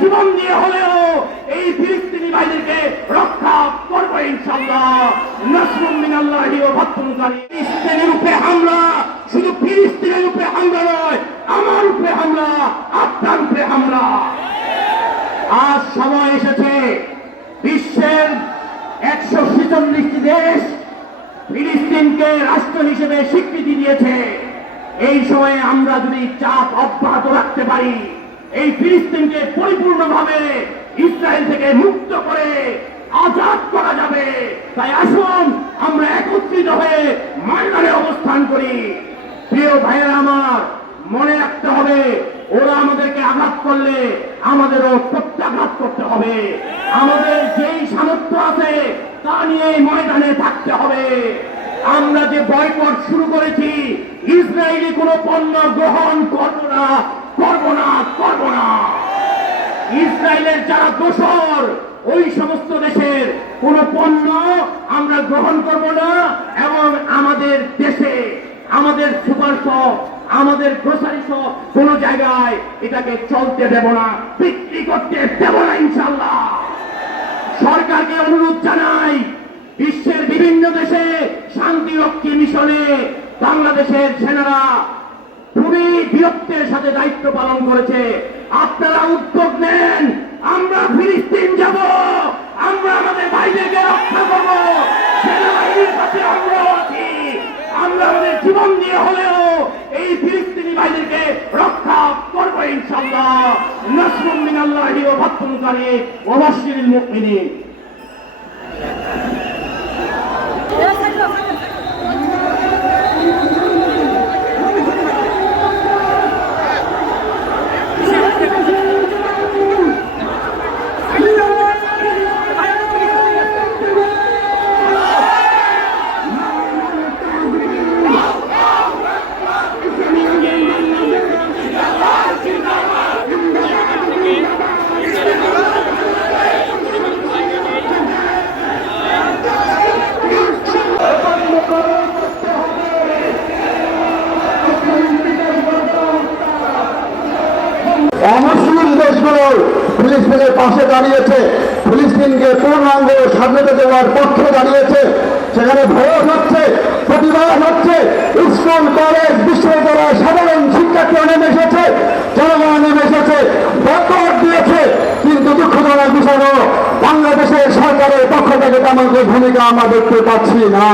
জীবন দিয়ে হলেও এই ফিলিস্তিনি ভাইদেরকে রক্ষা করব ইনশাল্লাহ নসরুম মিনাল্লাহি উপরে হামলা শুধু ফিলিস্তিনের উপরে হামলা নয়, আমার উপরে হামলা, আপনার উপরে হামলা। আজ সময় এসেছে বিশ্বের একশো ছেচল্লিশটি দেশ ফিলিস্তিনকে রাষ্ট্র হিসেবে স্বীকৃতি দিয়েছে। এই সময়ে আমরা যদি চাপ অব্যাহত রাখতে পারি এই ফিলিস্তিনকে পরিপূর্ণভাবে ইসরায়েল থেকে মুক্ত করে আজাদ করা যাবে। তাই আসুন, আমরা একত্রিত হয়ে ময়দানে অবস্থান করি। প্রিয় ভাইয়েরা আমার, মনে রাখতে হবে, ওরা আমাদেরকে আঘাত করলে আমাদেরও প্রত্যাঘাত করতে হবে। আমাদের যেই সামর্থ্য আছে, তা নিয়ে ময়দানে থাকতে হবে। আমরা যে বয়কট শুরু করেছি, ইসরায়েলি কোনো পণ্য গ্রহণ করব না করব না ইসরায়েলের যারা দোষর, ওই সমস্ত দেশের কোন পণ্য আমরা গ্রহণ করব না এবং আমাদের দেশে, আমাদের সুপার শপ, আমাদের গ্রোসারি শপ কোন জায়গায় এটাকে চলতে দেব না, বিক্রি করতে দেব না ইনশাল্লাহ সরকারকে অনুরোধ জানাই, বিশ্বের বিভিন্ন দেশে শান্তিরক্ষী মিশনে বাংলাদেশের সেনারা খুবই বীরত্বের সাথে দায়িত্ব পালন করেছে। আপনারা উদ্যোগ নেন আমরা ফিলিস্তিন যাব, আমরা আমাদের ভাইদেরকে রক্ষা করব, সেনাবাহিনীর সাথে আমরা আছি। আমরা আমাদের জীবন দিয়ে হলেও এই ফিলিস্তিনি ভাইদেরকে রক্ষা করব ইনশাল্লাহ নসরুম মিনাল্লাহি ও ভাত্তুন জানি ওবাশিরিল মুমিনিন। পাশে দাঁড়িয়েছে। ফিলিস্তিনকে পূর্ণাঙ্গ স্বাধীনতা দেওয়ার পক্ষে দাঁড়িয়েছে সেখানে ভোট হচ্ছে, প্রতিবাদ হচ্ছে। স্কুল কলেজ বিশ্ববিদ্যালয় সাধারণ শিক্ষার্থীরা নেমে এসেছে, জনগণ নেমে এসেছে বয়কট দিয়েছে। কিন্তু দুঃখজনক বিষয় বাংলাদেশের সরকারের পক্ষ থেকে তেমন ভূমিকা আমরা দেখতে পাচ্ছি না।